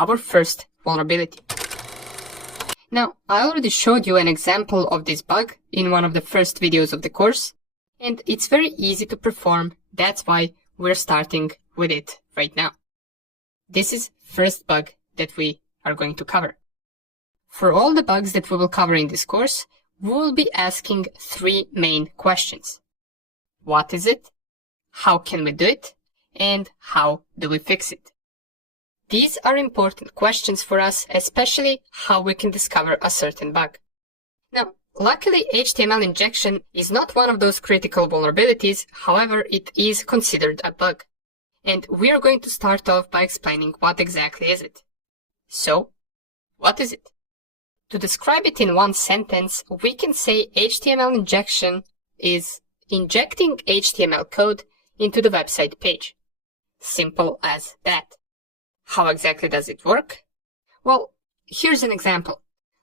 our first vulnerability. Now, I already showed you an example of this bug in one of the first videos of the course, and it's very easy to perform. That's why we're starting with it right now. This is first bug that we are going to cover. For all the bugs that we will cover in this course, we will be asking three main questions. What is it? How can we do it? And how do we fix it? These are important questions for us, especially how we can discover a certain bug. Now, luckily, HTML injection is not one of those critical vulnerabilities, however, it is considered a bug. And we are going to start off by explaining what exactly is it. So, what is it? To describe it in one sentence, we can say HTML injection is injecting HTML code into the website page. Simple as that. How exactly does it work? Well, here's an example.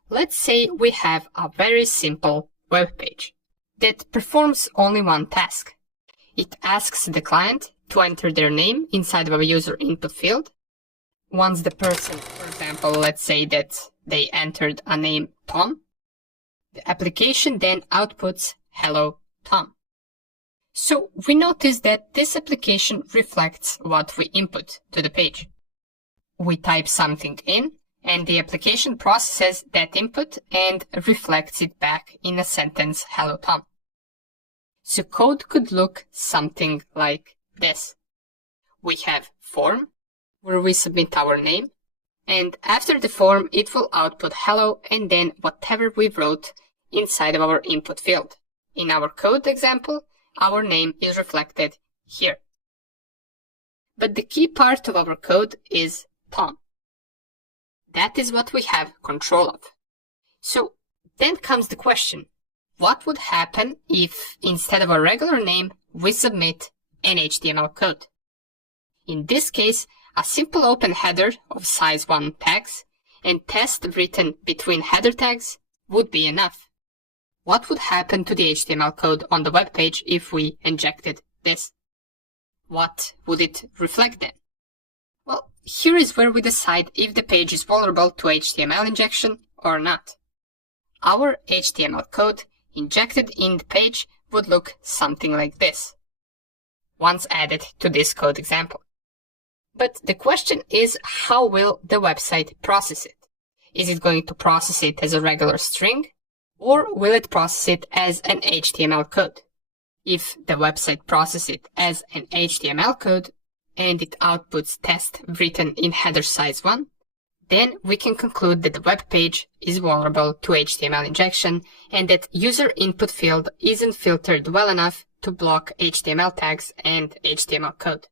Let's say we have a very simple web page that performs only one task. It asks the client to enter their name inside of a user input field. Once the person, for example, let's say that they entered a name Tom, the application then outputs hello Tom. So we notice that this application reflects what we input to the page. We type something in, and the application processes that input and reflects it back in a sentence, hello Tom. So code could look something like this. We have form, where we submit our name, and after the form it will output hello and then whatever we wrote inside of our input field. In our code example, our name is reflected here. But the key part of our code is Tom. That is what we have control of. So then comes the question, what would happen if instead of a regular name, we submit an HTML code? In this case, a simple open header of size 1 tags and test written between header tags would be enough. What would happen to the HTML code on the web page if we injected this? What would it reflect then? Well, here is where we decide if the page is vulnerable to HTML injection or not. Our HTML code injected in the page would look something like this, once added to this code example. But the question is, how will the website process it? Is it going to process it as a regular string, or will it process it as an HTML code? If the website processes it as an HTML code, and it outputs test written in header size 1, then we can conclude that the web page is vulnerable to HTML injection and that user input field isn't filtered well enough to block HTML tags and HTML code.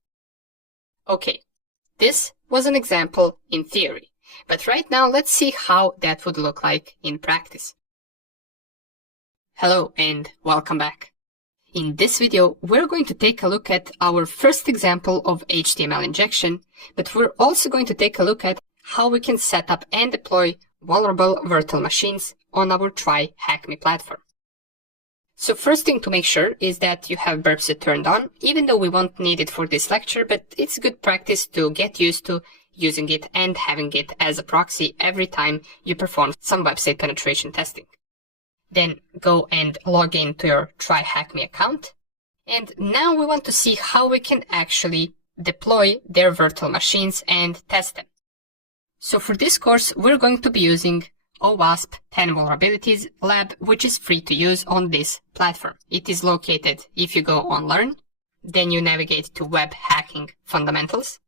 Okay, this was an example in theory, but right now let's see how that would look like in practice. Hello and welcome back. In this video, we're going to take a look at our first example of HTML injection, but we're also going to take a look at how we can set up and deploy vulnerable virtual machines on our Try Hack Me platform. So first thing to make sure is that you have burp turned on, even though we won't need it for this lecture, but it's good practice to get used to using it and having it as a proxy every time you perform some website penetration testing. Then go and log into your Try Hack Me account. And now we want to see how we can actually deploy their virtual machines and test them. So for this course, we're going to be using OWASP 10 Vulnerabilities Lab, which is free to use on this platform. It is located if you go on Learn, then you navigate to Web Hacking Fundamentals.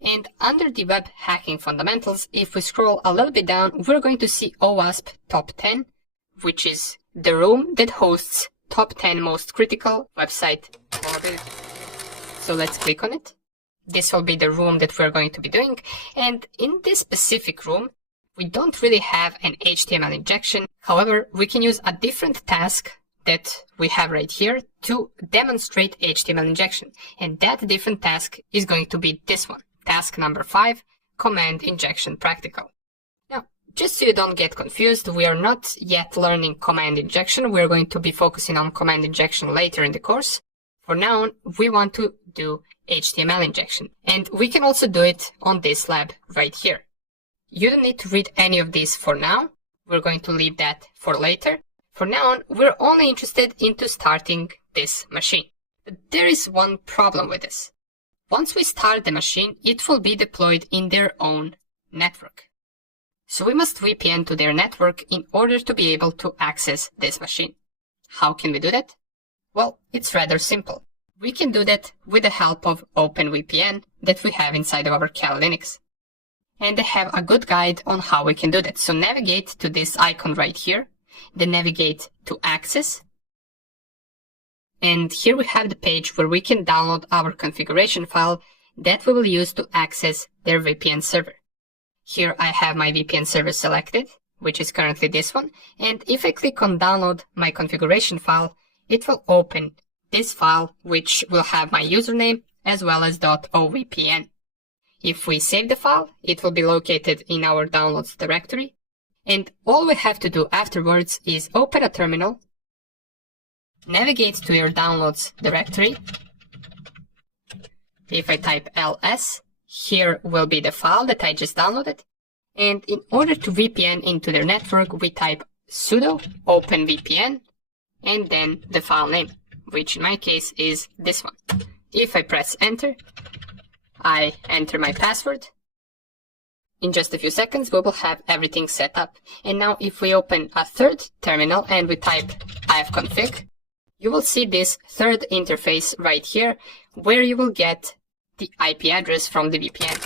And under the Web Hacking Fundamentals, if we scroll a little bit down, we're going to see OWASP Top 10, which is the room that hosts top 10 most critical website vulnerabilities. So let's click on it. This will be the room that we're going to be doing. And in this specific room, we don't really have an HTML injection. However, we can use a different task that we have right here to demonstrate HTML injection. And that different task is going to be this one, task number 5, Command Injection Practical. Now, just so you don't get confused, we are not yet learning command injection. We're going to be focusing on command injection later in the course. For now, we want to do HTML injection. And we can also do it on this lab right here. You don't need to read any of this for now. We're going to leave that for later. For now on, we're only interested into starting this machine. But there is one problem with this. Once we start the machine, it will be deployed in their own network. So we must VPN to their network in order to be able to access this machine. How can we do that? Well, it's rather simple. We can do that with the help of OpenVPN that we have inside of our Kali Linux. And I have a good guide on how we can do that. So navigate to this icon right here, then navigate to Access. And here we have the page where we can download our configuration file that we will use to access their VPN server. Here I have my VPN server selected, which is currently this one. And if I click on download my configuration file, it will open this file, which will have my username as well as .ovpn. If we save the file, it will be located in our downloads directory. And all we have to do afterwards is open a terminal, navigate to your downloads directory. If I type ls, here will be the file that I just downloaded. And in order to VPN into their network, we type sudo openvpn and then the file name, which in my case is this one. If I press enter, I enter my password. In just a few seconds, we will have everything set up. And now if we open a third terminal and we type ifconfig, you will see this third interface right here where you will get the IP address from the VPN.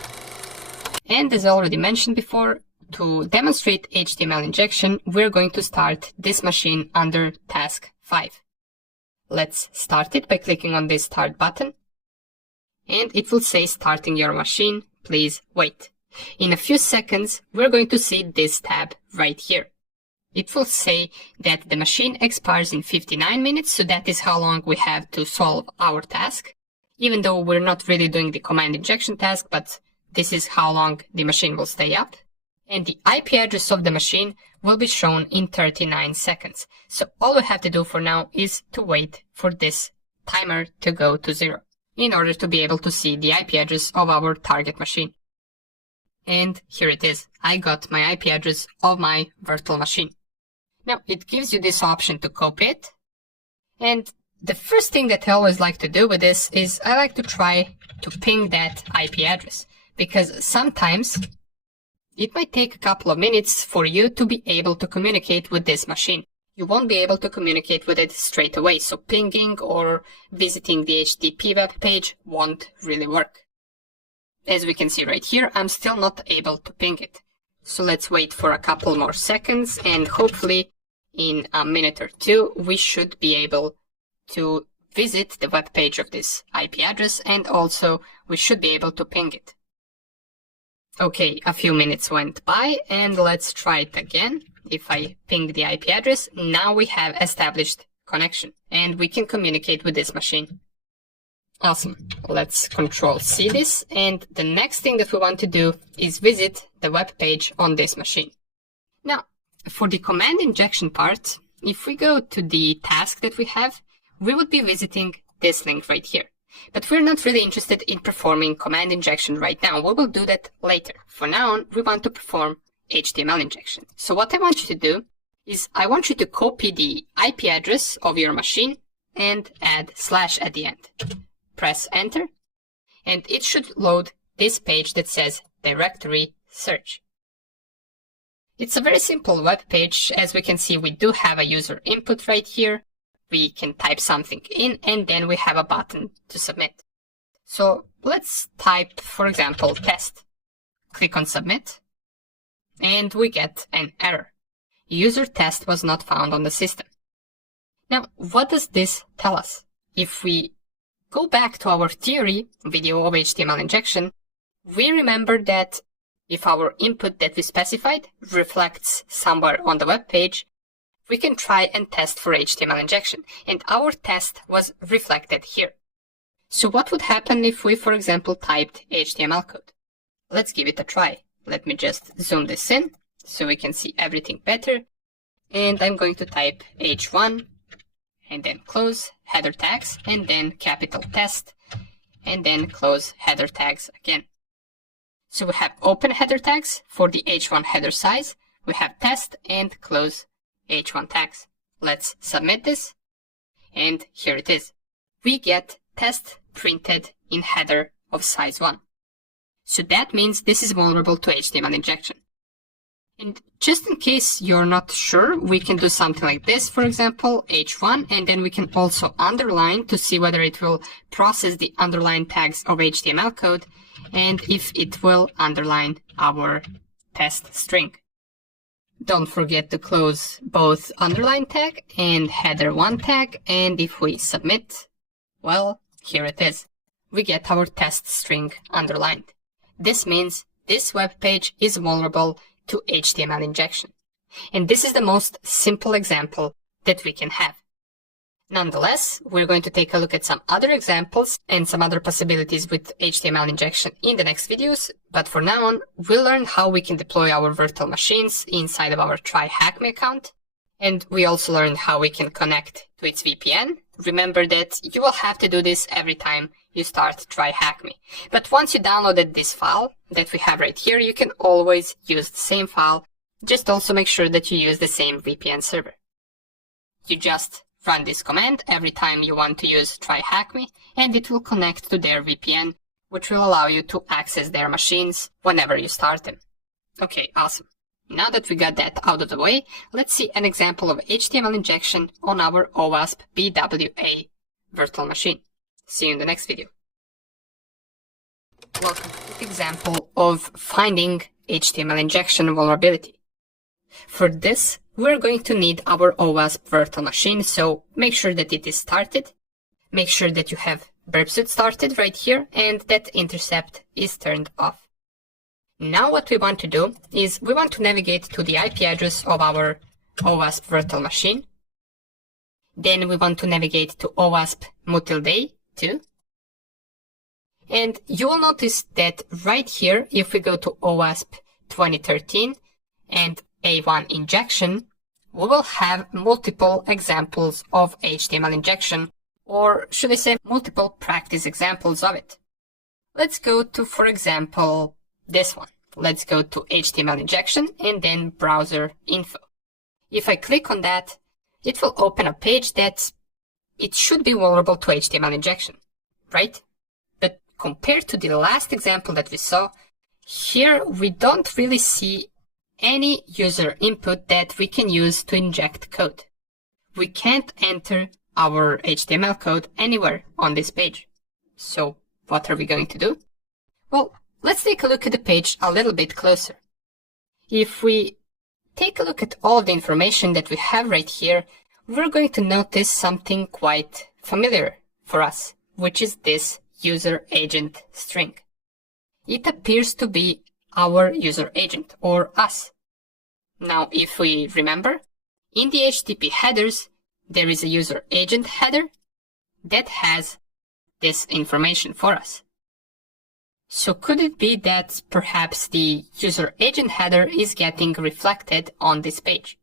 And as I already mentioned before, to demonstrate HTML injection, we're going to start this machine under task 5. Let's start it by clicking on this start button. And it will say starting your machine, please wait. In a few seconds, we're going to see this tab right here. It will say that the machine expires in 59 minutes, so that is how long we have to solve our task. Even though we're not really doing the command injection task, but this is how long the machine will stay up. And the IP address of the machine will be shown in 39 seconds. So all we have to do for now is to wait for this timer to go to 0 in order to be able to see the IP address of our target machine. And here it is. I got my IP address of my virtual machine. Now it gives you this option to copy it. And the first thing that I always like to do with this is I like to try to ping that IP address, because sometimes it might take a couple of minutes for you to be able to communicate with this machine. You won't be able to communicate with it straight away, so pinging or visiting the HTTP web page won't really work. As we can see right here, I'm still not able to ping it. So let's wait for a couple more seconds, and hopefully in a minute or two, we should be able to visit the web page of this IP address, and also we should be able to ping it. Okay, a few minutes went by, and let's try it again. If I ping the IP address, now we have established connection, and we can communicate with this machine. Awesome. Let's Control-C this, and the next thing that we want to do is visit the web page on this machine. Now, for the command injection part, if we go to the task that we have, we would be visiting this link right here. But we're not really interested in performing command injection right now. We will do that later. For now on, we want to perform HTML injection. So what I want you to do is I want you to copy the IP address of your machine and add / at the end. Press enter, and it should load this page that says directory search. It's a very simple web page. As we can see, we do have a user input right here. We can type something in, and then we have a button to submit. So let's type, for example, test. Click on submit, and we get an error. User test was not found on the system. Now, what does this tell us? If we go back to our theory video of HTML injection, we remember that if our input that we specified reflects somewhere on the web page, we can try and test for HTML injection, and our test was reflected here. So what would happen if we, for example, typed HTML code? Let's give it a try. Let me just zoom this in so we can see everything better. And I'm going to type h1 and then close, header tags, and then capital test. and then close header tags again. So we have open header tags for the h1 header size, we have test and close h1 tags. Let's submit this, and here it is. We get test printed in header of size 1. So that means this is vulnerable to HTML injection. And just in case you're not sure, we can do something like this, for example, h1, and then we can also underline to see whether it will process the underline tags of HTML code, and if it will underline our test string. Don't forget to close both underline tag and header1 tag, and if we submit, well, here it is. We get our test string underlined. This means this web page is vulnerable to HTML injection. And this is the most simple example that we can have. Nonetheless, we're going to take a look at some other examples and some other possibilities with HTML injection in the next videos, but for now on, we'll learn how we can deploy our virtual machines inside of our TryHackMe account, and we also learned how we can connect to its VPN. Remember that you will have to do this every time you start TryHackMe. But once you downloaded this file that we have right here, you can always use the same file. Just also make sure that you use the same VPN server. You just run this command every time you want to use TryHackMe, and it will connect to their VPN, which will allow you to access their machines whenever you start them. Okay, awesome. Now that we got that out of the way, let's see an example of HTML injection on our OWASP BWA virtual machine. See you in the next video. Welcome to the example of finding HTML injection vulnerability. For this, we're going to need our OWASP virtual machine, so make sure that it is started. Make sure that you have burp suite started right here and that intercept is turned off. Now what we want to do is we want to navigate to the IP address of our OWASP virtual machine. Then we want to navigate to OWASP mutilday 2. And you will notice that right here, if we go to OWASP 2013 and A1 injection, we will have multiple examples of HTML injection, or should I say multiple practice examples of it. Let's go to, for example, this one. Let's go to HTML injection and then browser info. If I click on that, it will open a page that it should be vulnerable to HTML injection, right? But compared to the last example that we saw, here we don't really see any user input that we can use to inject code. We can't enter our HTML code anywhere on this page. So what are we going to do? Well, let's take a look at the page a little bit closer. If we take a look at all of the information that we have right here, we're going to notice something quite familiar for us, which is this user agent string. It appears to be our user agent, or us. Now, if we remember, in the HTTP headers, there is a user agent header that has this information for us. So could it be that perhaps the user agent header is getting reflected on this page?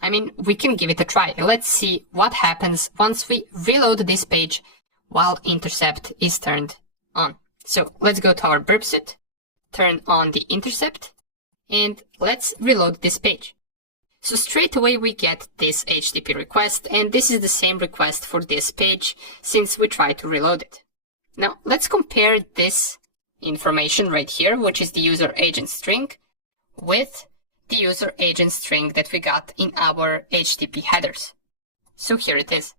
I mean, we can give it a try. Let's see what happens once we reload this page while intercept is turned on. So let's go to our burp suite, turn on the intercept, and let's reload this page. So straight away we get this HTTP request, and this is the same request for this page since we tried to reload it. Now let's compare this information right here, which is the user agent string, with the user agent string that we got in our HTTP headers. So here it is.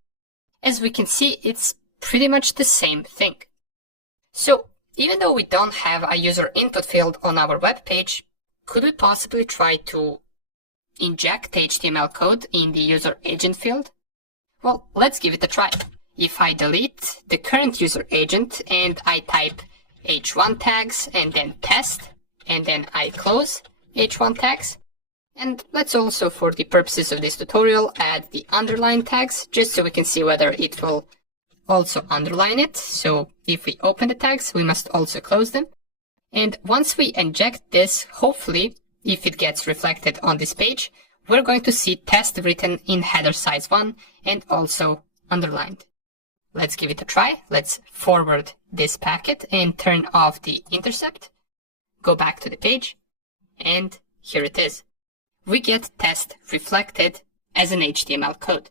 As we can see, it's pretty much the same thing. So even though we don't have a user input field on our web page, could we possibly try to inject HTML code in the user agent field? Well, let's give it a try. If I delete the current user agent and I type h1 tags and then test, and then I close h1 tags, and let's also, for the purposes of this tutorial, add the underline tags just so we can see whether it will also underline it. So if we open the tags, we must also close them. And once we inject this, hopefully, if it gets reflected on this page, we're going to see test written in header size 1 and also underlined. let's give it a try. Let's forward this packet and turn off the intercept. Go back to the page, and here it is. We get test reflected as an HTML code.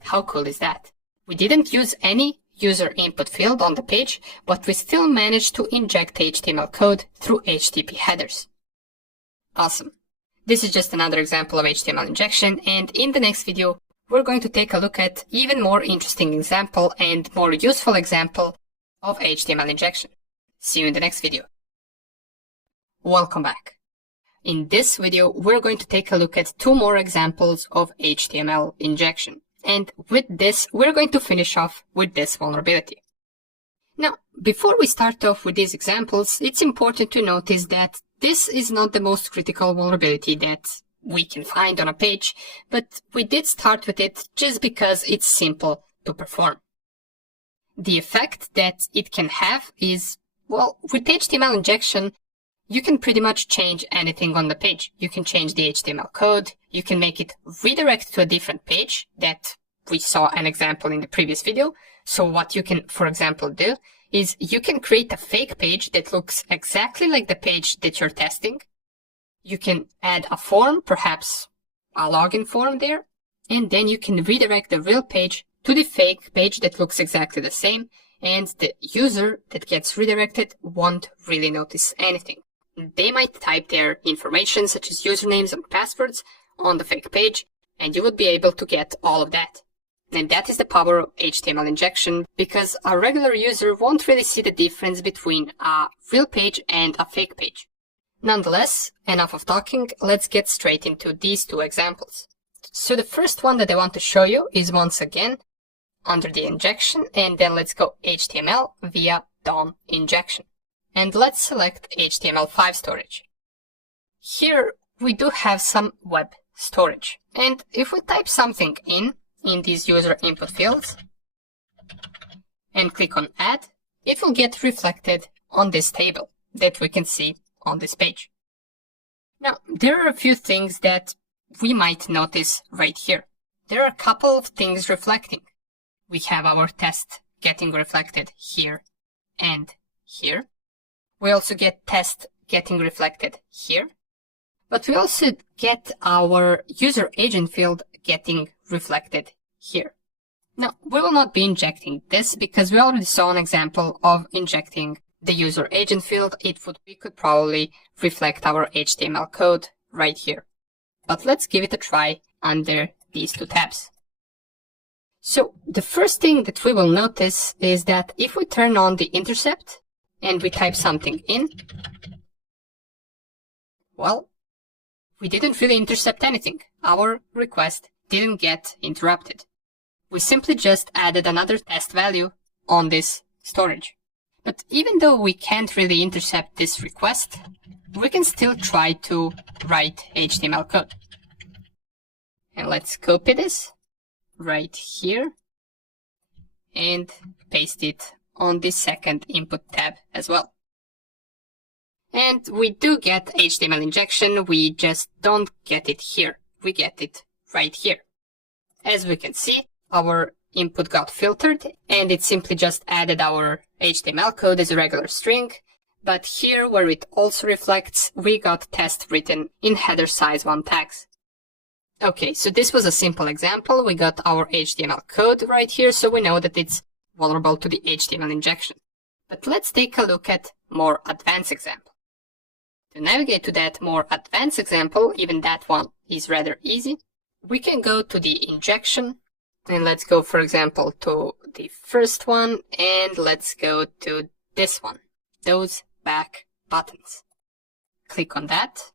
How cool is that? We didn't use any user input field on the page, but we still managed to inject HTML code through HTTP headers. Awesome. This is just another example of HTML injection, and in the next video, we're going to take a look at even more interesting example and more useful example of HTML injection. See you in the next video. Welcome back. In this video, we're going to take a look at 2 more examples of HTML injection. And with this, we're going to finish off with this vulnerability. Now, before we start off with these examples, it's important to notice that this is not the most critical vulnerability that we can find on a page, but we did start with it just because it's simple to perform. The effect that it can have is, well, with HTML injection, you can pretty much change anything on the page. You can change the HTML code, you can make it redirect to a different page that we saw an example in the previous video. So what you can, for example, do is you can create a fake page that looks exactly like the page that you're testing. You can add a form, perhaps a login form there, and then you can redirect the real page to the fake page that looks exactly the same, and the user that gets redirected won't really notice anything. They might type their information such as usernames and passwords on the fake page, and you would be able to get all of that. And that is the power of HTML injection, because a regular user won't really see the difference between a real page and a fake page. Nonetheless, enough of talking, let's get straight into these 2 examples. So the first one that I want to show you is once again under the injection, and then let's go HTML via DOM injection. And let's select HTML5 storage. Here we do have some web storage. And if we type something in these user input fields and click on add, it will get reflected on this table that we can see on this page. Now, there are a few things that we might notice right here. There are a couple of things reflecting. We have our test getting reflected here and here. We also get test getting reflected here, but we also get our user agent field getting reflected here. Now, we will not be injecting this because we already saw an example of injecting the user agent field. We could probably reflect our HTML code right here. But let's give it a try under these 2 tabs. So the first thing that we will notice is that if we turn on the intercept and we type something in, well, we didn't really intercept anything. Our request didn't get interrupted. We simply just added another test value on this storage. But even though we can't really intercept this request, we can still try to write HTML code. And let's copy this right here and paste it on the second input tab as well. And we do get HTML injection, we just don't get it here. We get it right here. As we can see, our input got filtered and it simply just added our HTML code as a regular string. But here where it also reflects, we got test written in header size 1 tags. Okay, so this was a simple example. We got our HTML code right here, so we know that it's vulnerable to the HTML injection. But let's take a look at more advanced example. To navigate to that more advanced example, even that one is rather easy. We can go to the injection, and let's go, for example, to the first one, and let's go to this one, those back buttons. Click on that.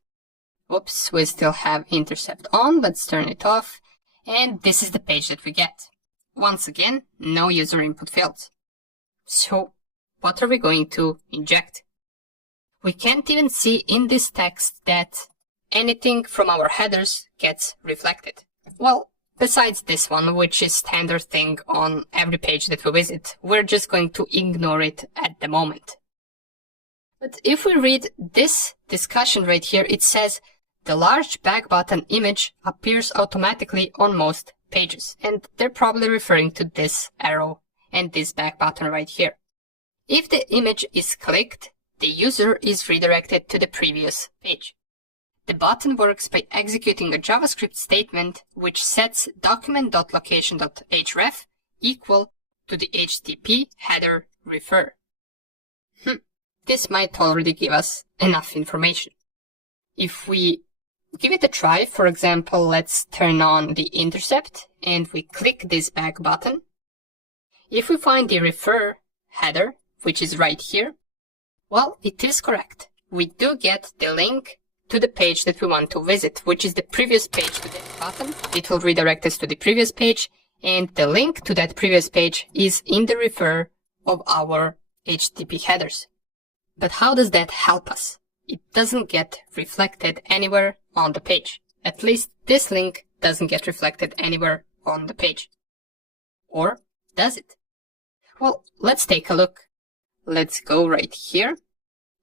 Oops, we still have intercept on. Let's turn it off. And this is the page that we get. Once again, no user input fields. So what are we going to inject? We can't even see in this text that anything from our headers gets reflected. Well, besides this one, which is standard thing on every page that we visit, we're just going to ignore it at the moment. But if we read this discussion right here, it says, the large back button image appears automatically on most pages. And they're probably referring to this arrow and this back button right here. If the image is clicked, the user is redirected to the previous page. The button works by executing a JavaScript statement which sets document.location.href equal to the HTTP header refer. This might already give us enough information. If we give it a try, for example, let's turn on the intercept and we click this back button. If we find the refer header, which is right here, well, it is correct. We do get the link to the page that we want to visit, which is the previous page to this button. It will redirect us to the previous page, and the link to that previous page is in the refer of our HTTP headers. But how does that help us? It doesn't get reflected anywhere on the page. At least this link doesn't get reflected anywhere on the page. Or does it? Well, let's take a look. Let's go right here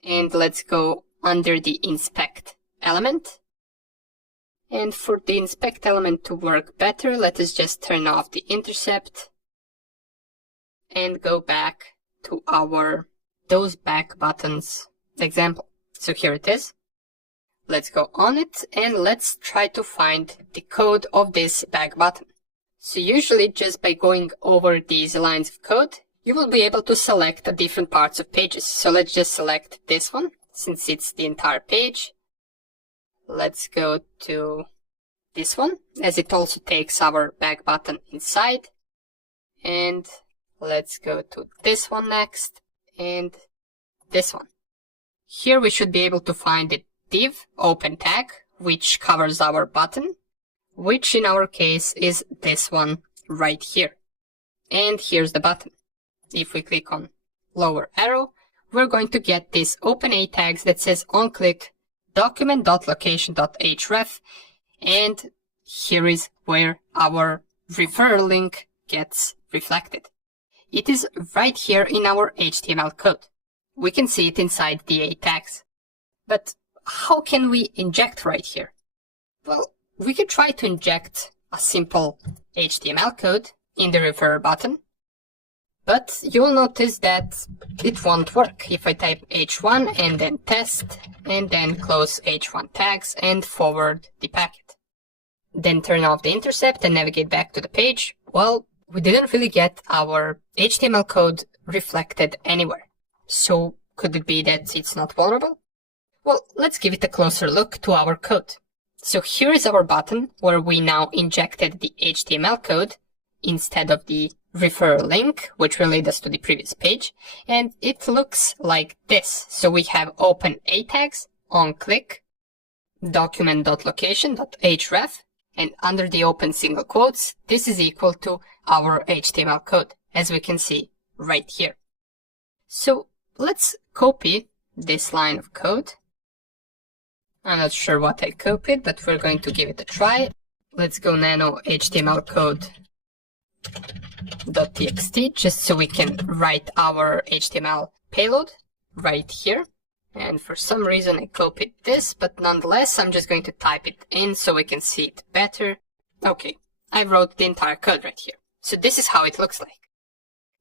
and let's go under the inspect element. And for the inspect element to work better, let us just turn off the intercept and go back to our those back buttons example. So here it is. Let's go on it and let's try to find the code of this back button. So usually just by going over these lines of code, you will be able to select the different parts of pages. So let's just select this one since it's the entire page. Let's go to this one as it also takes our back button inside. And let's go to this one next and this one. Here we should be able to find the div open tag, which covers our button, which in our case is this one right here. And here's the button. If we click on lower arrow, we're going to get this open A tags that says onClick document.location.href, and here is where our refer link gets reflected. It is right here in our HTML code. We can see it inside the A tags. But how can we inject right here? Well, we could try to inject a simple HTML code in the refer button, but you'll notice that it won't work if I type h1 and then test and then close h1 tags and forward the packet. Then turn off the intercept and navigate back to the page. Well, we didn't really get our HTML code reflected anywhere. So could it be that it's not vulnerable? Well, let's give it a closer look to our code. So here is our button where we now injected the HTML code instead of the refer link, which will lead us to the previous page. And it looks like this. So we have open A tags, onClick, document.location.href, and under the open single quotes, this is equal to our HTML code, as we can see right here. So let's copy this line of code. I'm not sure what I copied, but we're going to give it a try. Let's go nano HTML code.txt just so we can write our HTML payload right here. And for some reason I copied this, but nonetheless, I'm just going to type it in so we can see it better. Okay, I wrote the entire code right here. So this is how it looks like.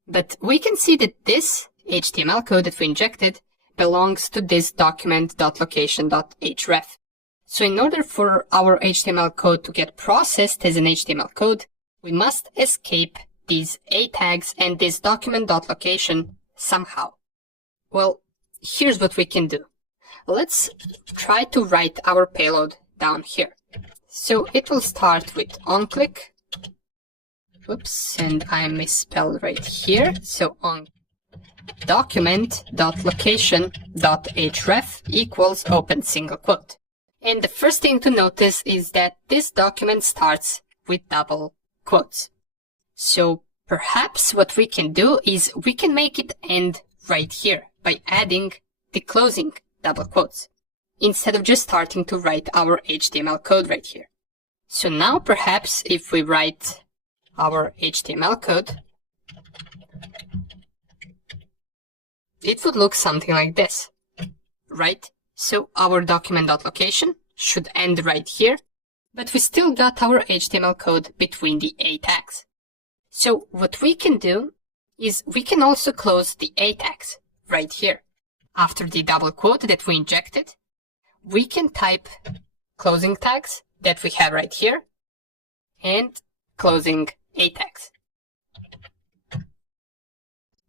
But we can see that this HTML code that we injected belongs to this document.location.href. So in order for our HTML code to get processed as an HTML code, we must escape these A tags and this document.location somehow. Well, here's what we can do. Let's try to write our payload down here. So it will start with onClick. Oops, and I misspelled right here. So on document.location.href equals open single quote. And the first thing to notice is that this document starts with double quotes. So perhaps what we can do is we can make it end right here by adding the closing double quotes instead of just starting to write our HTML code right here. So now perhaps if we write our HTML code, it would look something like this, right? So our document.location should end right here, but we still got our HTML code between the A tags. So what we can do is we can also close the A tags right here. After the double quote that we injected, we can type closing tags that we have right here and closing A tags.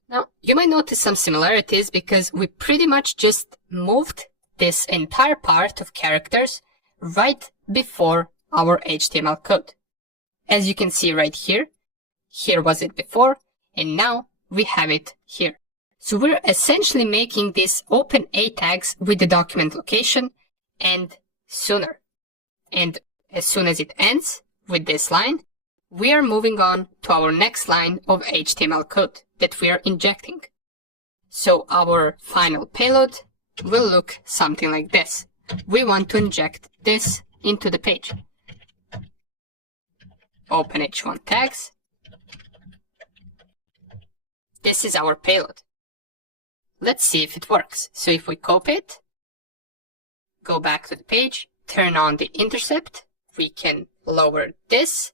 Now, you might notice some similarities because we pretty much just moved this entire part of characters right before our HTML code. As you can see right here, here was it before, and now we have it here. So we're essentially making this open A tags with the document location and sooner. And as soon as it ends with this line, we are moving on to our next line of HTML code that we are injecting. So our final payload will look something like this. We want to inject this into the page. Open h1 tags. This is our payload. Let's see if it works. So if we copy it, go back to the page, turn on the intercept, we can lower this,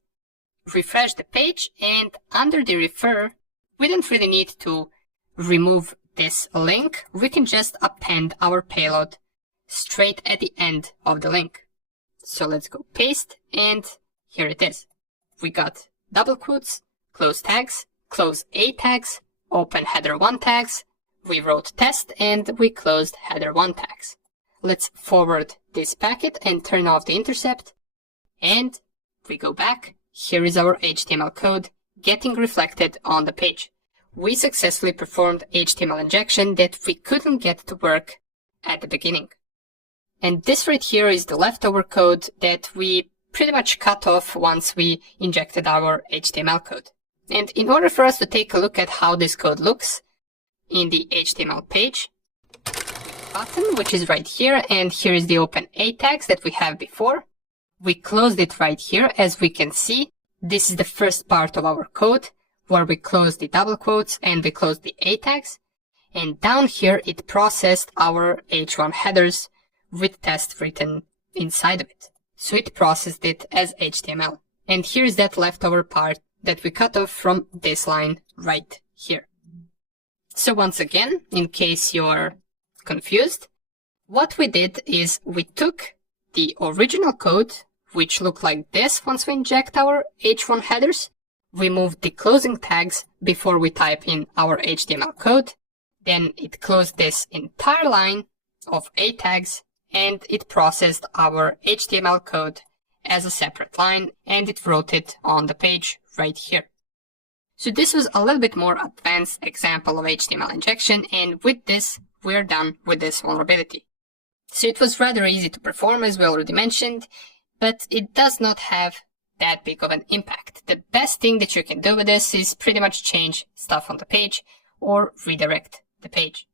refresh the page, and under the refer, we don't really need to remove this link. We can just append our payload straight at the end of the link. So let's go paste, and here it is. We got double quotes, close tags, close A tags, open header1 tags, we wrote test, and we closed header1 tags. Let's forward this packet and turn off the intercept, and we go back. Here is our HTML code getting reflected on the page. We successfully performed HTML injection that we couldn't get to work at the beginning. And this right here is the leftover code that we pretty much cut off once we injected our HTML code. And in order for us to take a look at how this code looks in the HTML page, button, which is right here, and here is the open A tags that we have before. We closed it right here. As we can see, this is the first part of our code where we closed the double quotes and we closed the A tags. And down here, it processed our h1 headers with test written inside of it. So it processed it as HTML. And here's that leftover part that we cut off from this line right here. So once again, in case you're confused, what we did is we took the original code, which looked like this once we inject our h1 headers. We moved the closing tags before we type in our HTML code. Then it closed this entire line of A tags, and it processed our HTML code as a separate line, and it wrote it on the page right here. So this was a little bit more advanced example of HTML injection, and with this, we're done with this vulnerability. So it was rather easy to perform, as we already mentioned, but it does not have that big of an impact. The best thing that you can do with this is pretty much change stuff on the page or redirect the page.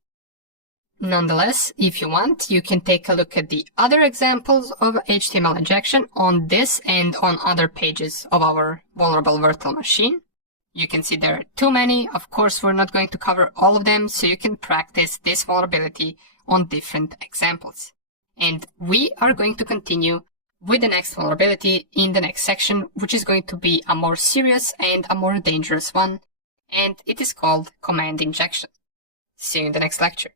Nonetheless, if you want, you can take a look at the other examples of HTML injection on this and on other pages of our vulnerable virtual machine. You can see there are too many. Of course, we're not going to cover all of them, so you can practice this vulnerability on different examples. And we are going to continue with the next vulnerability in the next section, which is going to be a more serious and a more dangerous one, and it is called command injection. See you in the next lecture.